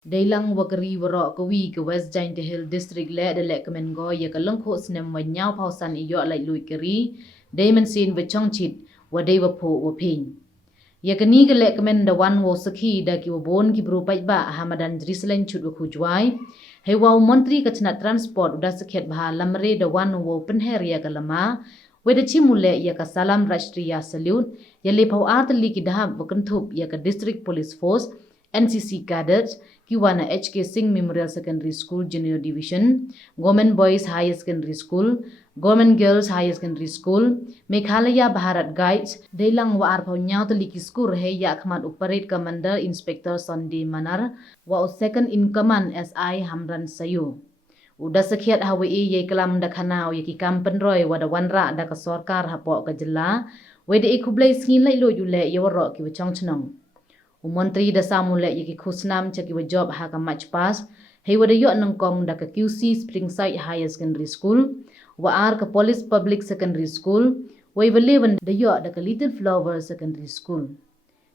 Dailang wakari warok kawi ke West Giant Hill District le de lek kemen go ye ka lengkho snem wa nyau pausan iyo lai lui keri Damon sin wa chongchit wa dei wa pho wa phin ye ka ni ke lek kemen da wan wo sakhi da ki wa bon ki bru pai ba Hamadan Jerusalem chut wa khujwai hei wa menteri ka chna transport da sakhet bha lamre da wan wo penher ya ka lama we da chimule ya ka salam rashtriya salute ye le phau atli ki da wa kantup ya ka district police force NCC cadets Kiwana HK Singh Memorial Secondary School Junior Division, Government Boys Higher Secondary School, Government Girls Higher Secondary School, Meghalaya Bharat Guides, Dailang wa arpau nyau teliki skur he ya khmat operate commander Inspector Sunday Manar wa second in command SI Hamran Sayu. Udah sekiat hawi ye kelam da khanau ye ki kampen roy wada wanra da ka sarkar hapo ka jilla, wede ikublai skin lai lo yule ye warok ki wachong chnong. Menteri da samule yiki khusnam chaki wa job ha ka match pass hei wa da yo nang kong da ka QC Springside Higher Secondary School wa ar ka Police Public Secondary School wa i leven da yo da ka Little Flower Secondary School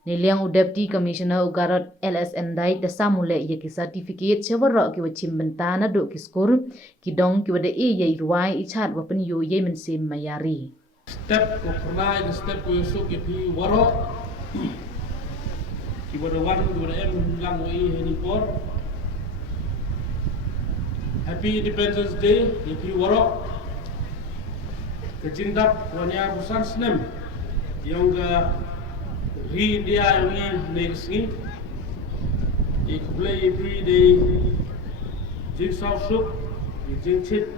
ne liang u Deputy Commissioner ugarot LSN dai da samule yiki certificate che wa ro ki wa chimbenta na do ki school ki dong ki wa da e ye ruai i chat wa pen yo ye men sim mayari step ko pernah step ko yusuk ki waro Kiwada wan, kiwada em lang wai heni por. Happy Independence Day, yapi warok. Kejindap wanya busan senem. Yang ri India yang negisni. Ikblay yapi de jing sao suk, jing chit.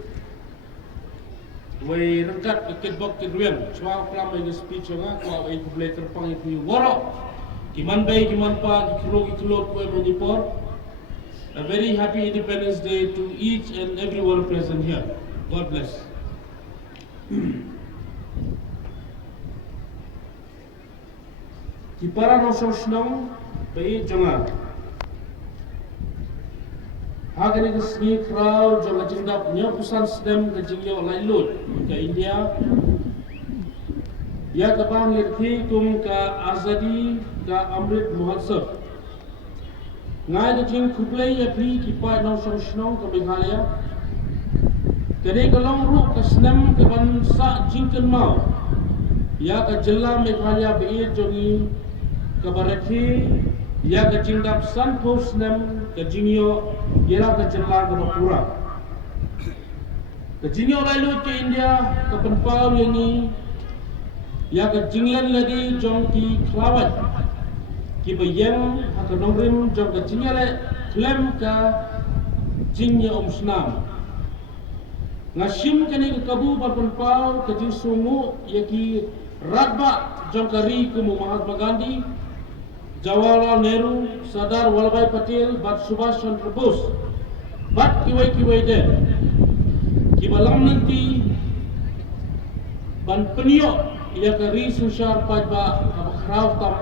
Wai rengkat iket bok keduen. Cuma kelam ini speech nga, kau ikblay terpang yapi warok. Kiman bay, kiman pa, kikilo ko Manipur. A very happy Independence Day to each and everyone present here. God bless. Kipara no sosnong bay jonga. Hagani kesni crowd jonga jindap nyokusan stem ke jingyo lailud ke India. Ya kapan lirthi kum ka azadi ka Amrit Mahotsav. Ngai da jing kuplay ya pri kipai no sosnong ka Meghalaya. Kene ka long ru ka snem ka ban sa jingkan mau. Ya ka jilla Meghalaya be jongi ka barakhi ya ka jingdap san po snem ka jingyo yela ka jilla ka Bapura. Ka jingyo lalu ke India ka penpau yani ya ka jinglan lagi jong ki klawat ki bayang ha ka nongrim jong ka jingle klem ka jingya snam ngashim kani ka kabu barpun pau ka jing sumu ya ki radba jong ka ri ku Mahatma Gandhi Jawaharlal Nehru Sardar Vallabhbhai Patel bat Subhash Chandra Bose bat kiwai de ki balam nanti ban penio ia kari susar pajba kabakraw tam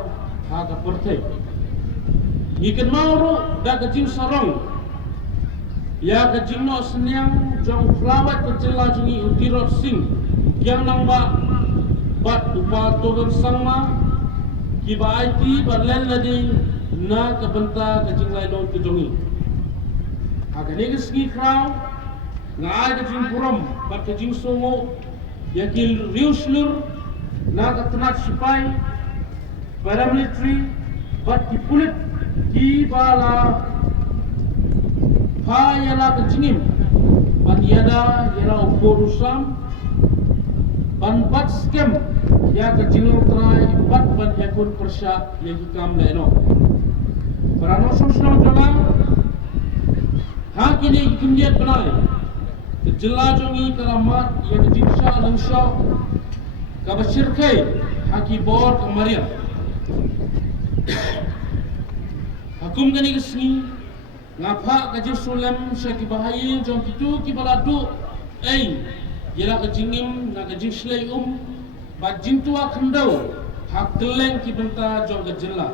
haga pertai. Ikan mauru da kajing sarong. Ia kajing no senyang jong flawat kecela jungi utirot sing. Yang nang ba bat upa togan sangma kiba IT bat len ladi na kabenta kajing lain kejongi. Haga neges ski kraw ngai kajing puram bat kajing songo yakil riuslur naga tenat sipai paramilitary bat dipulit di bala ha yala kejingim ban yada yala ukurusam ban bat scam ya kejingim trai bat ban yakun persya yang hikam leno parano sosnong jalan ha kini kimdiat benai kejelajongi kalamat yang kejingsya langsya kabashir kai haki bor kemarin hakum kani kesni ngapa kajir sulam syaki bahayin jom kitu ki baladu yela kajingim na kajing slay bajing tua kendau hak teleng ki benta jom kajela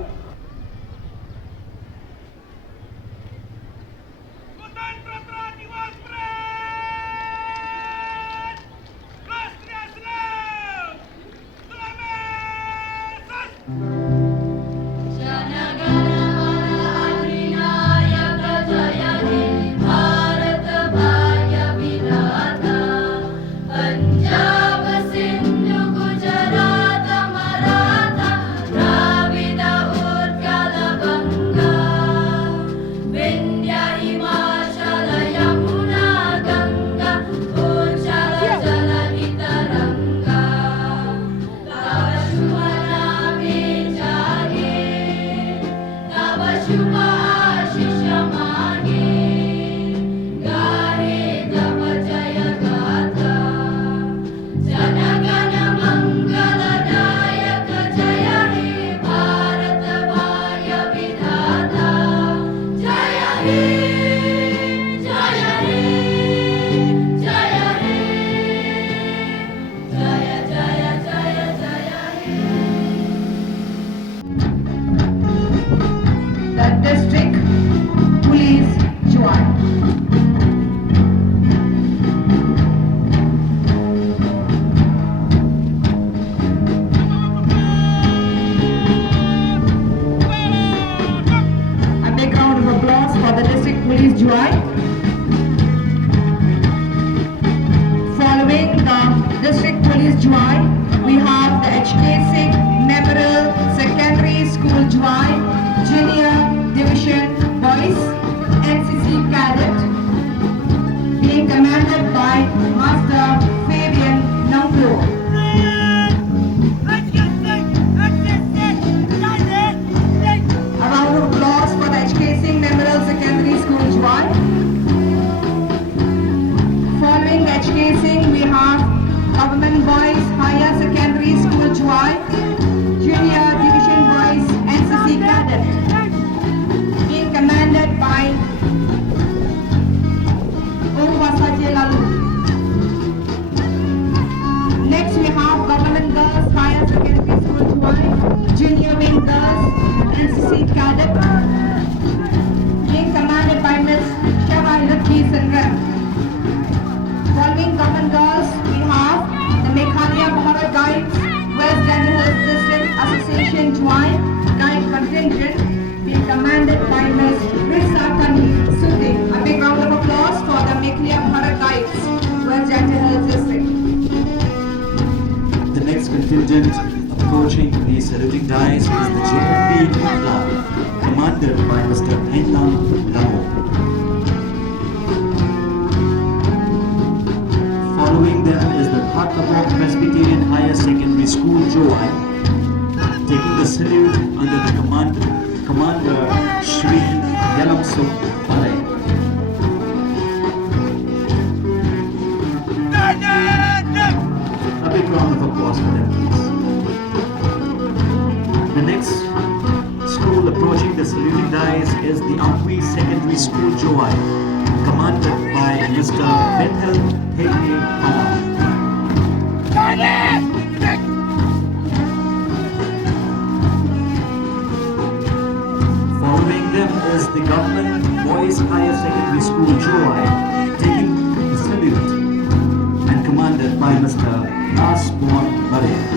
Jana gana mana adrina ya The district police join. A big round of applause for the district police join. Following the district police join, we have the HK Singh Memorial Secondary School join, Junior Division Boys NCC Cadet, being commanded by Master Fabian Nanglo. A round of applause for the HK Singh Memorial Secondary School join. Following the HK Singh, we have Government Boys Higher Secondary School join, Junior Division Boys NCC Cadet, being commanded by Ongwasaje Lalu. Next, we have Government Girls Higher Secondary School join, Junior Wing Girls NCC Cadet, being commanded by Ms. Shava Lakhi Sandra. Following Government Girls, we have the Meghalaya Bharat Guides West Daniel Hills District Association joint guide contingent, being commanded by Ms. Risakani Sudhi. A big round of applause for the Meghalaya Bharat Guides West Daniel Hills District. The next contingent approaching the saluting dais is the JFP Club, commanded by Mr. Aintam Lamo. Following them is the Khattabok Presbyterian Higher Secondary School Joy, taking the salute under the Commander Shri Yalamsuk Palay. A big round of applause for them, please. The next school approaching the saluting dais is the Ampui Secondary School Joy, commanded by Mr. Bethel Hege Pala. Following them is the Government Boys Higher Secondary School Joy, taking the salute and commanded by Mr. Aswan Bare.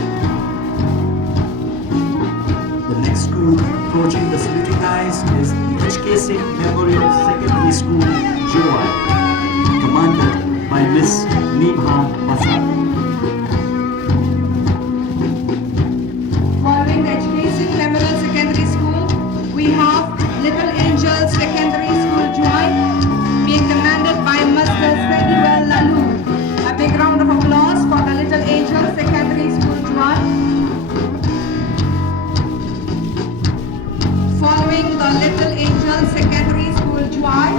The next school approaching the saluting dais is the HK Singh Memorial Secondary School Joy, commanded by Miss Nibha Basar. Following the HK Singh Memorial Secondary School, we have Little Angels Secondary School joint, being commanded by Mr. Samuel Lalu. A big round of applause for the Little Angels Secondary School joint. Following the Little Angels Secondary School joint,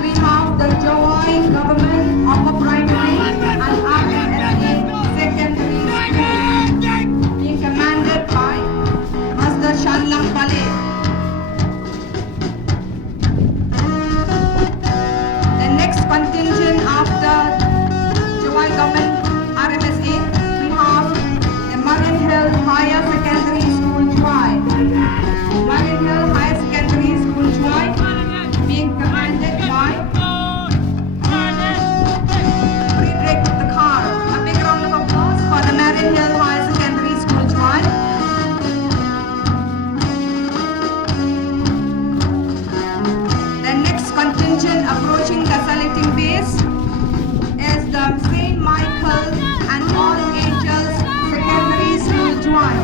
we have the Jawai Government Upper Primary and RSA Secondary School, being commanded by Master Shanlang Pale. The next contingent after Jawai Government RMSA, we have the Marine Hill Higher Secondary School joint. Marine Hill Higher Secondary School joint, being commanded by Friedrich the Car. A big round of applause for the Marine Hill Higher Secondary School joint. The next contingent approaching the saluting base is the St. Michael and All Angels Secondary School joint,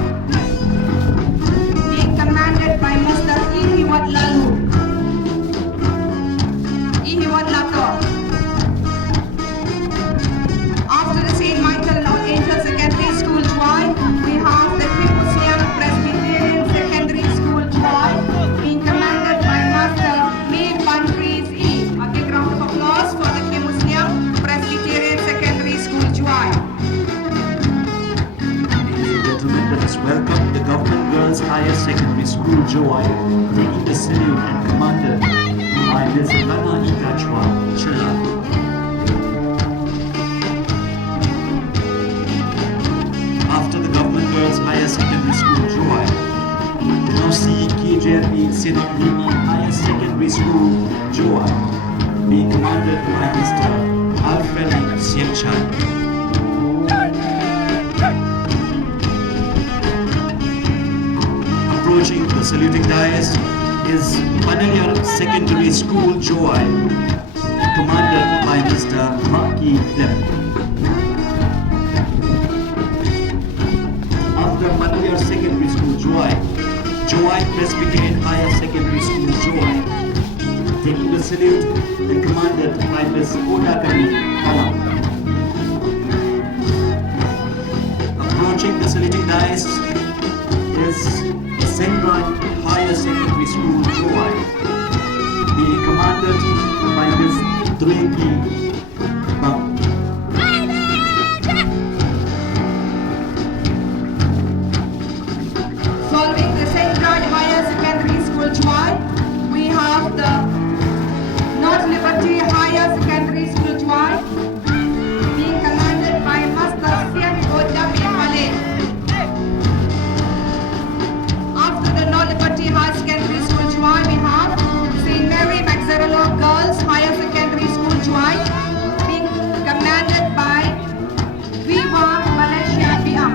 being commanded by Mr. Ihiwat Lalu. Ihiwat Lato. After the St. Michael and All Angels Secondary School joint, we have the Kim Muslim Presbyterian Secondary School joint, being commanded by Master May Bantries E. A big round of applause for the Kim Muslim Presbyterian Secondary School joint. Ladies and gentlemen, let us welcome the Government Girls Higher Secondary School Joy, taking the salute and commanded by Ms. Hana Itachwa Chilla. After the Government Girls Higher Secondary School, Joy, we now see KJMP Sinondini Higher Secondary School, Joy, being commanded by Mr. Alfred Siemchan. Approaching the saluting dais is Manaliar Secondary School, Joy, commanded by Mr. Maki Lem. After Manaliar Secondary School, Joy Presbyterian Higher Secondary School, Joy, taking the salute and commanded by Ms. Odakani Kalam. Approaching the saluting dais is Sengran Higher Secondary School, Joy, being commanded by Ms. Dreki Bam. Following the St. George Higher Secondary School, Joy, we have the North Liberty Higher Secondary School, Joy, being commanded by Master Sian Odami Malik. After the North Liberty High Secondary School, Joy, we have St. Mary Maxarello Girls Higher Secondary School, Joy, being commanded by Viva Valencia Biam.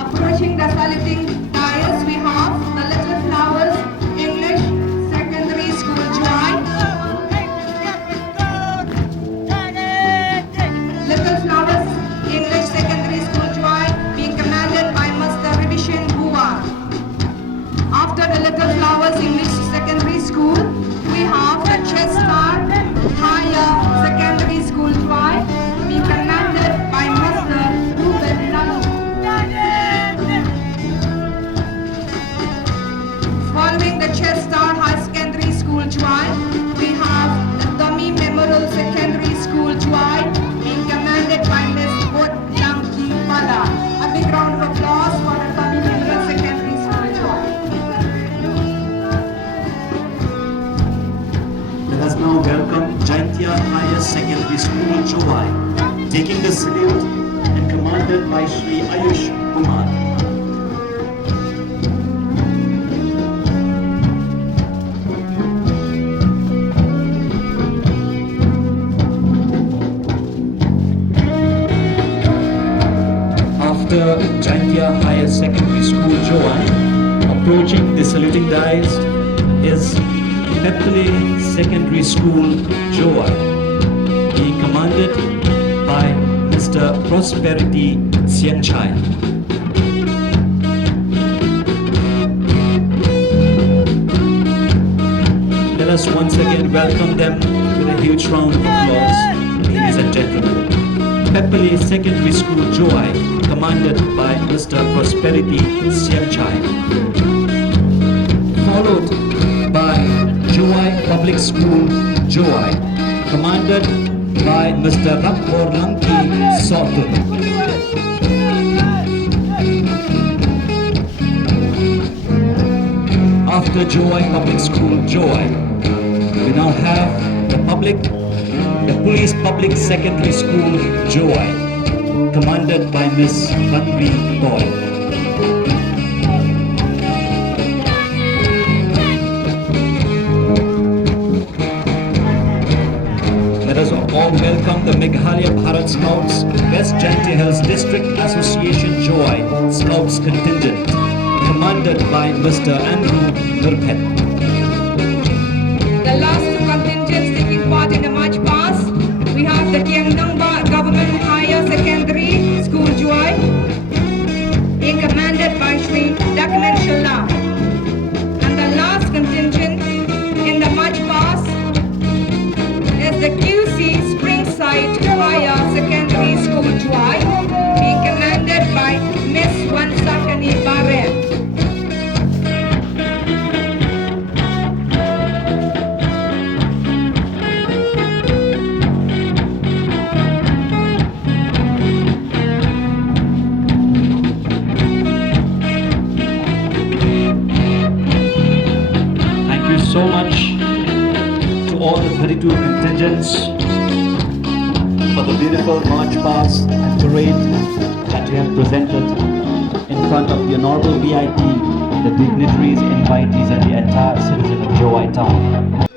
Approaching the saluting dais, we have the Little Flowers English Secondary School, Joy. Little Flowers English Secondary School, Joy, being commanded by Master Revision Bua. After the Little Flowers English Secondary School, we have the Chestnut Higher Secondary School, Joy, being commanded by Master Ruben Lalu. Following the Chestnut High Secondary School, Joy, we have the Tommy Memorial Secondary School, Joy, being commanded by Ms. Bot Yang Kimpala. A big round of applause for the Tommy Memorial Secondary School, Joy. Let us now welcome Jaintia Higher Secondary School, Joy, taking the salute and commanded by Shri Ayush Kumar. After Jaintia Higher Secondary School, Joy, approaching the saluting dais is Pepperley Secondary School, Joy, being commanded by Mr. Prosperity Sienchai. Let us once again welcome them with a huge round of applause, ladies and gentlemen. Pepperley Secondary School, Joy, commanded by Mr. Prosperity Sienchai. Followed by Joy Public School, Joy, commanded by Mr. Rakor Lanki Sotul. After Joy Public School, Joy, we now have the Police Public Secondary School, Joy, commanded by Miss Ranvi Paul. Let us all welcome the Meghalaya Bharat Scouts West Jaintia Hills District Association, Joy, Scouts Contingent, commanded by Mr. Andrew Nurphet. The last two contingents taking part in the march past, we have the Kiangdongba Government Higher Secondary School, Joy, being commanded by Shri Dakman Shallah. And the last contingent in the march past is the QC Springside Higher Secondary School, Joy, being commanded by Miss Wansakani Barret. so much to all the 32 contingents for the beautiful march past and parade that you have presented in front of the honorable VIP, the dignitaries, invitees, and the entire citizen of Jowai town.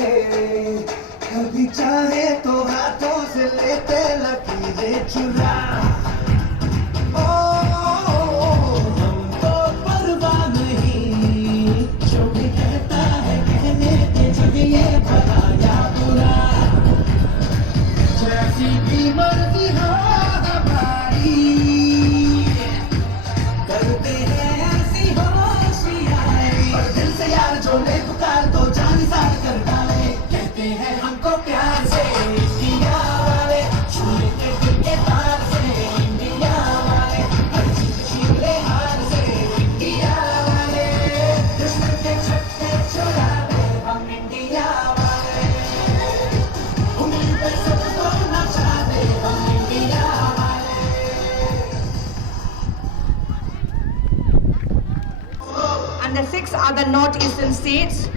कभी चाहे तो हाथों से लेते लकीरें चुरा ओ हमको परवाह नहीं जो भी कहता है कहने दे जब ये भला या बुरा जैसी भी मर्जी हो हमारी करते हैं ऐसी होशियारी पर दिल से यार जो ले पुकार तो जान सार कर डाले कहते हैं हमको प्यार से इंडिया वाले छूले के दिल के तार से इंडिया वाले हर चीज छीन ले हार से इंडिया वाले दुश्मन के छक्के छुड़ा दे हम इंडिया वाले उम्मीद पे सबको नचा दे हम इंडिया वाले And the 6 other northeastern states,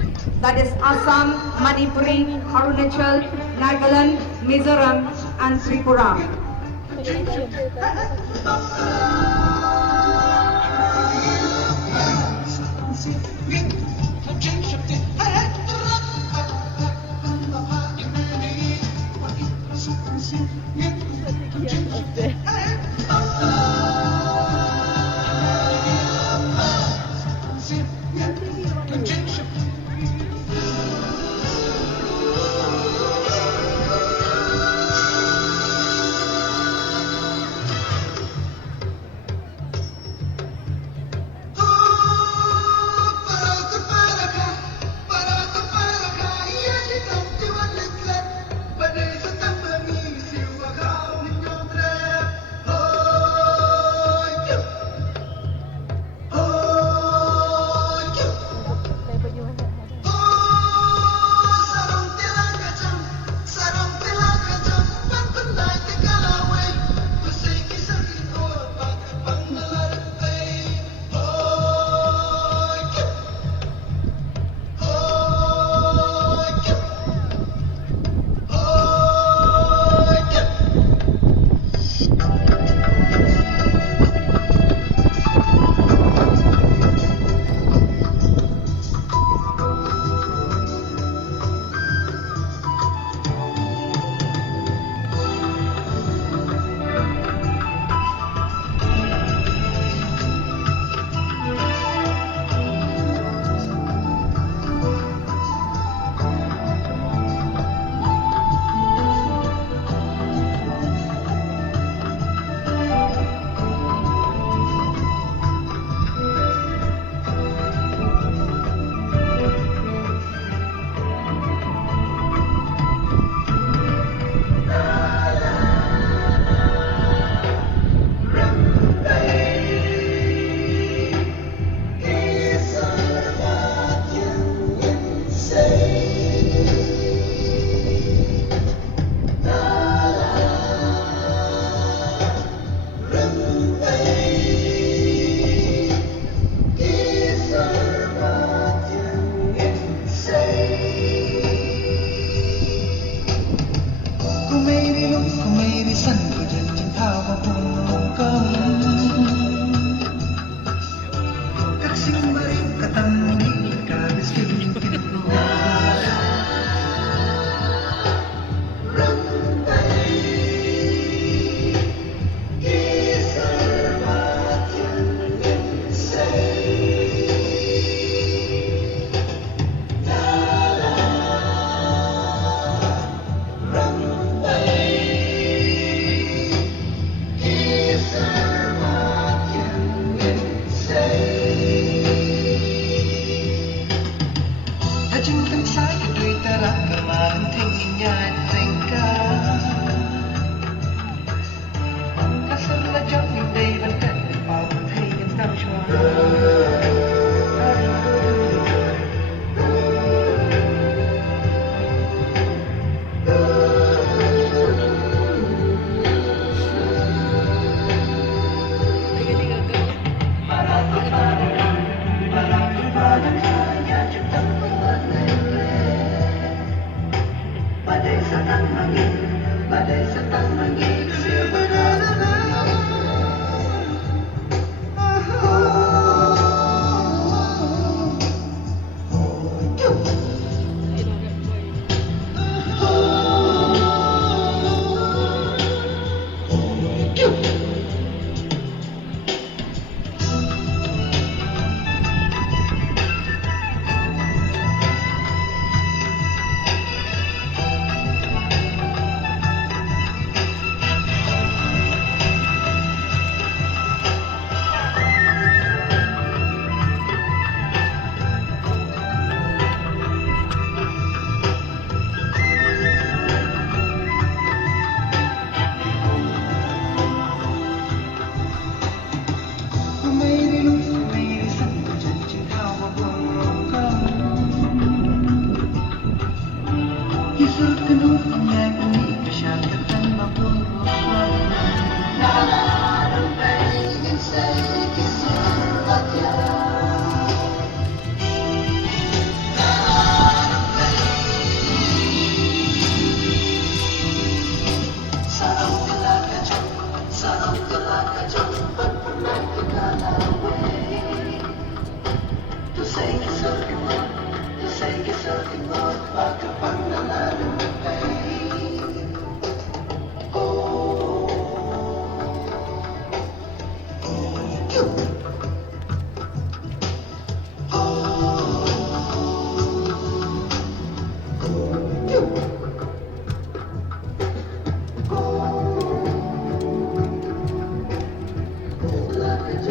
that is Assam, Manipuri, Arunachal, Nagaland, Mizoram and Tripura.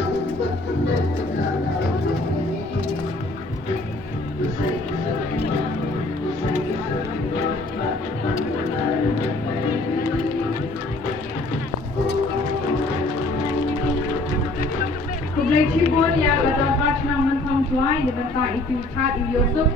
Public Tribune yang ada bacaan mentang tuai dibentak itu kat Yusuf.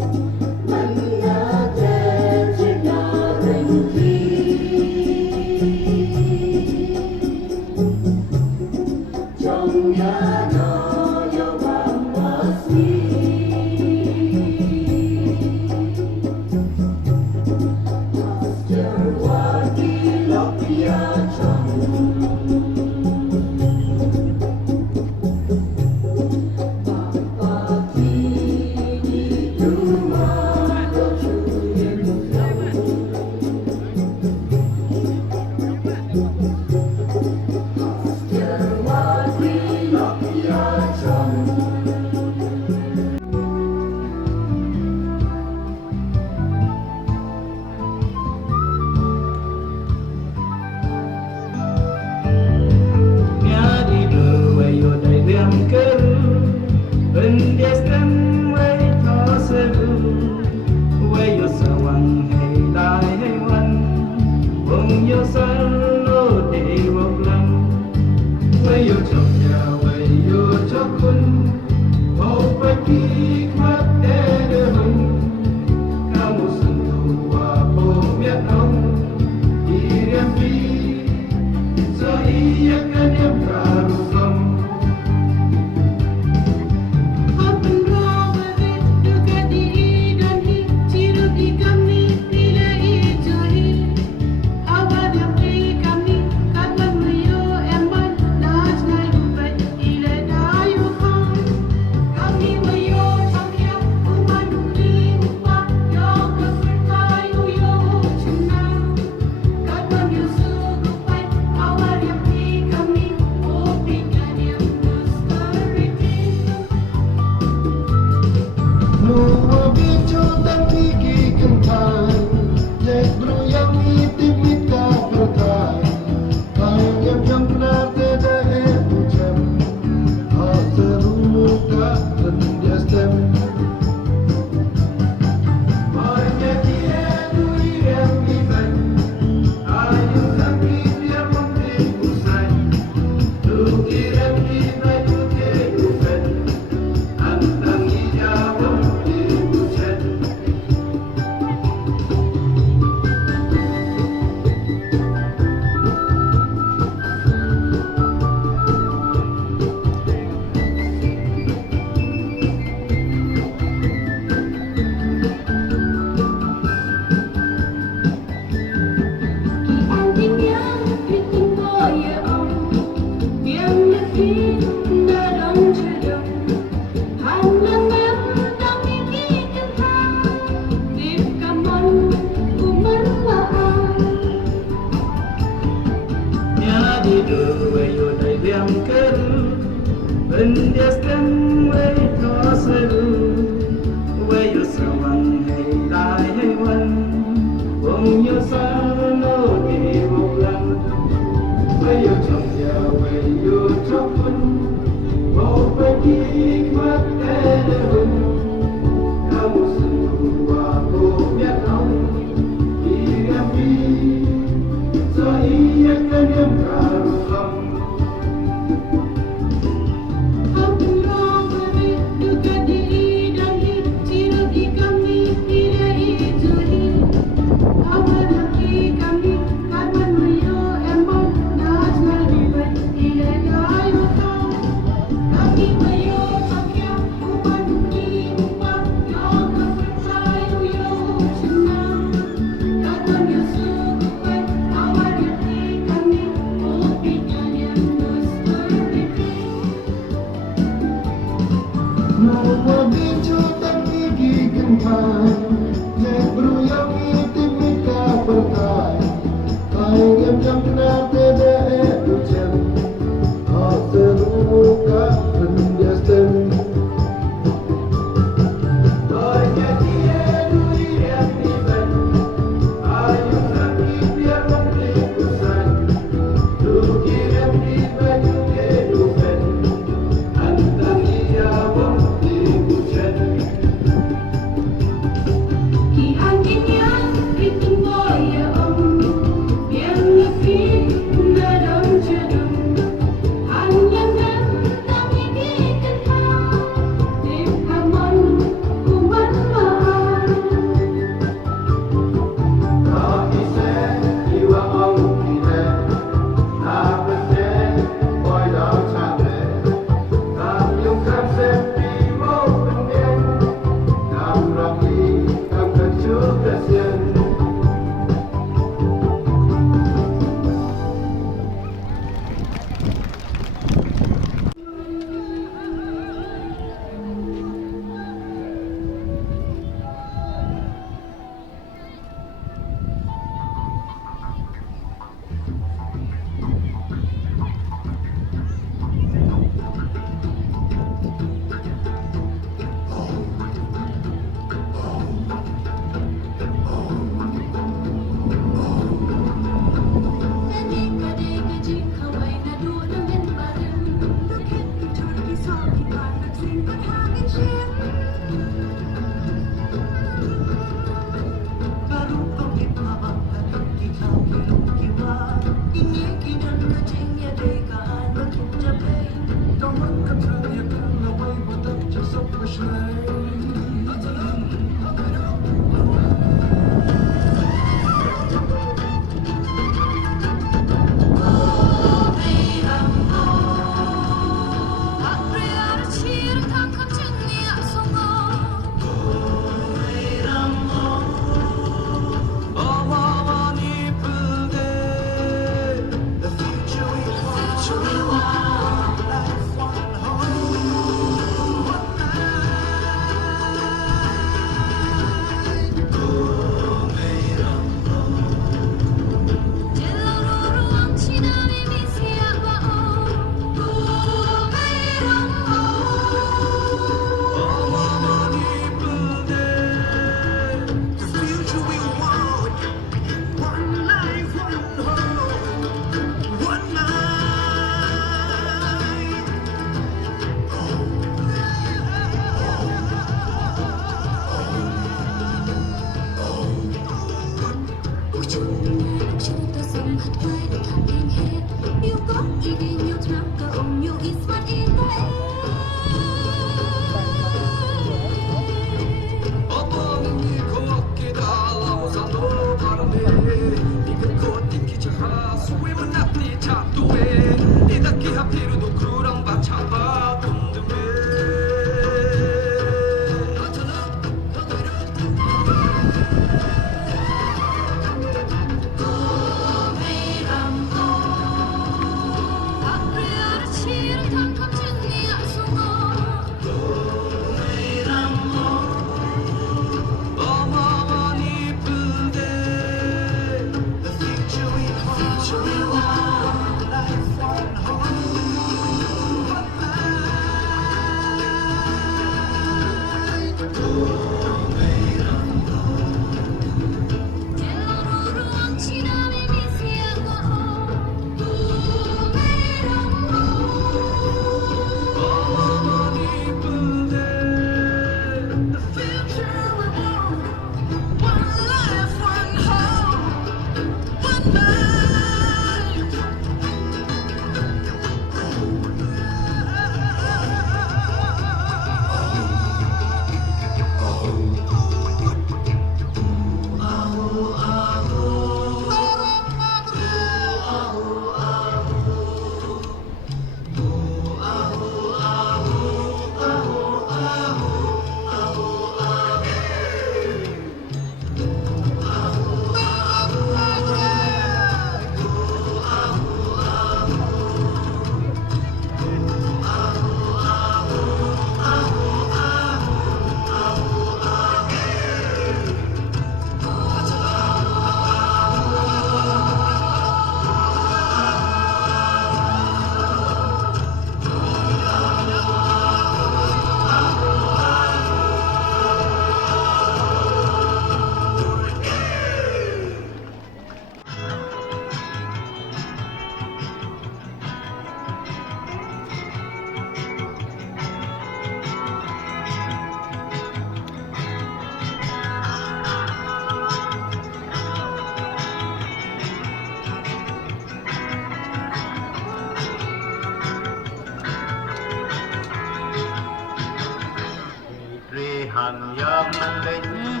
hằng nhâm linh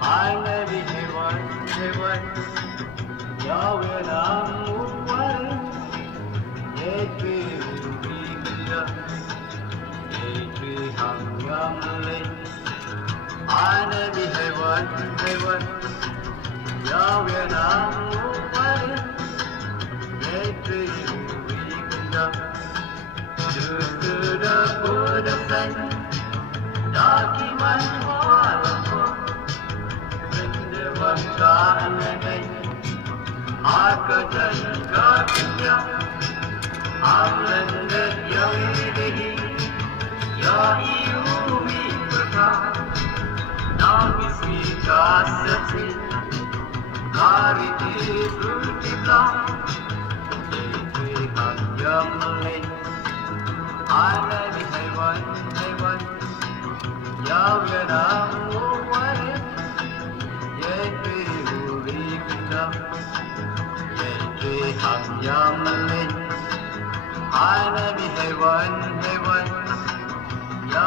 hai nơi đi heaven nhớ về nam muốn quay nhớ truy kia nhớ truy hằng nhâm linh hai nơi đi heaven nhớ về nam muốn quay nhớ truy kia từ đất của đất xanh Dakiman walaupun mendewan kaanai akadan kakinya amlandet yawidehi ya iumi berkah namisi kasati kariti surtiblah Yaitu hak yang melin alami haiwan Ya Vietnam quay Ye truy huri kinh Ye truy hằng yam linh Hai nơi bị heaven Ya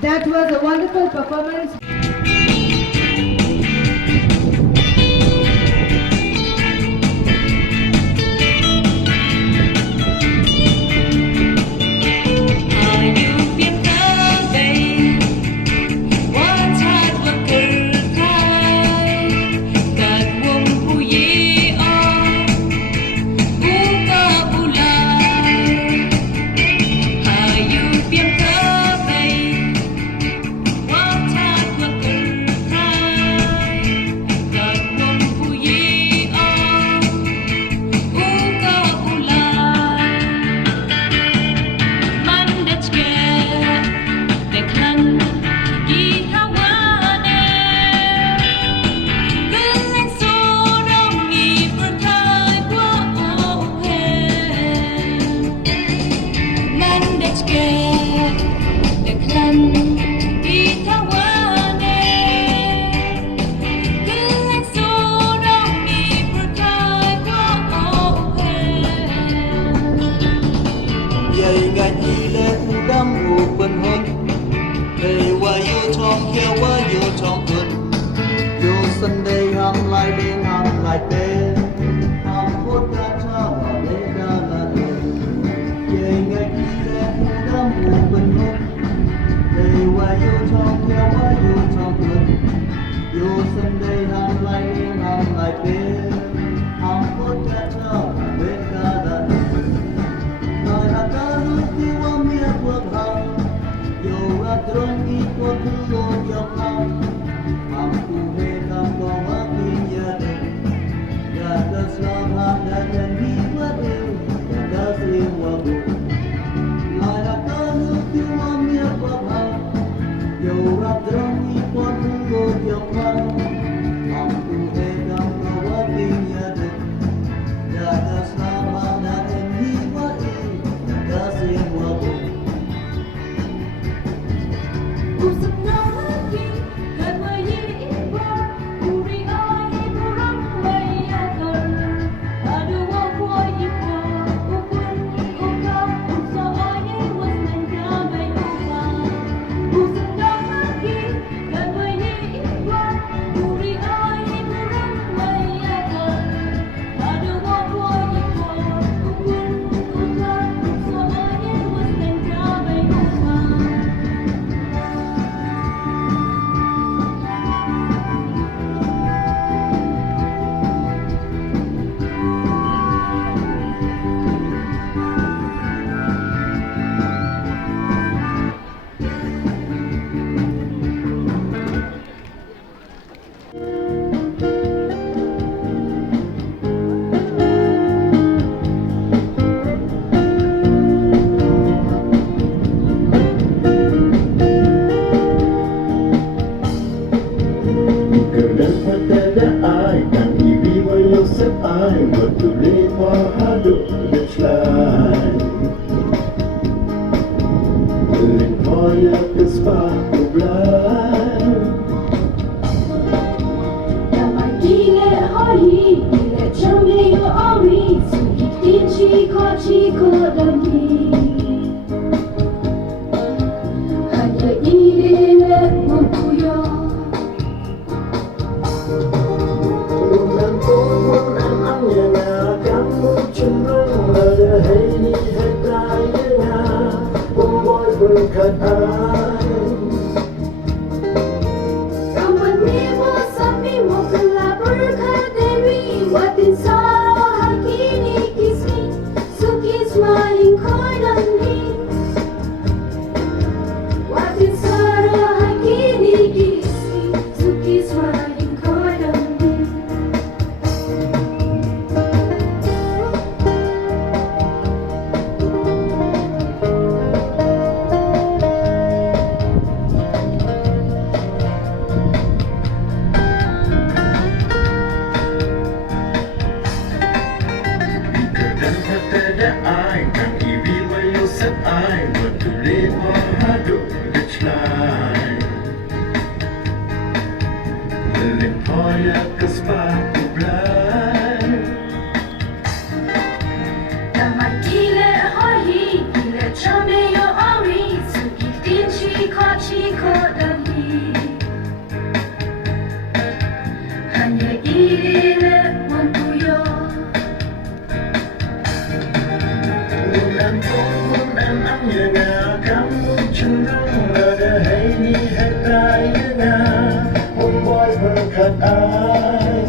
That was a wonderful performance. Sunday ham lại đêm ham lại tê ham phút ca cha mà lê đa là đê về ngày đi lẽ đam mù bình hôn về qua yêu trong theo qua yêu trong tuần yêu Sunday ham lại đêm ham lại tê ham phút ca cha mà lê đa là đê nói là ta lúc đi qua miệt cuộc hàng yêu là trốn đi qua thứ lối trong hàng Aku hendak bawa pinjade, jaga selamat dan hikmati, jaga sewaku. Layakkan tua miak babau, jauh terang ikut tunggu jauhan. Aku hendak bawa pinjade, jaga selamat dan hikmati, jaga sewaku. Hãy Koyak sepatu berai Damai gile hoi gile chame yo awi suki tinchi kachi kodali Hanya ile wantuyo Bulan pun memang yenga kamu cenderung ada hai ni hai tai yenga Boy berkatai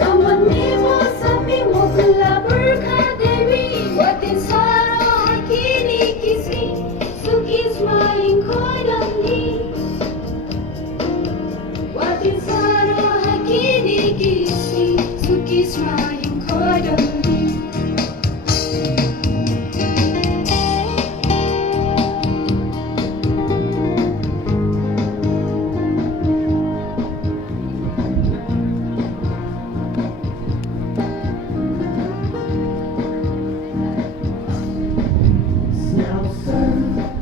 Awan ni mo sabi mo kula berkaderi Watin saro hakini kisi suki smaling kodali Watin saro hakini kisi suki smaling kodali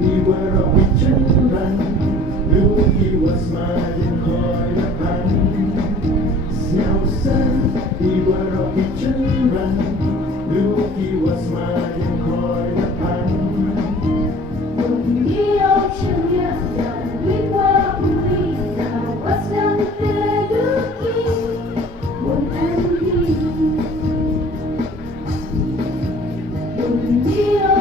He were a witch and run Knew he was smiling quite a pun Snowson, he were a witch and run Knew he was smiling quite a pun Đi ô chiều nhẹ nhàng lướt qua vùng ly nào quá sáng thế đứa kia buồn anh đi đi ô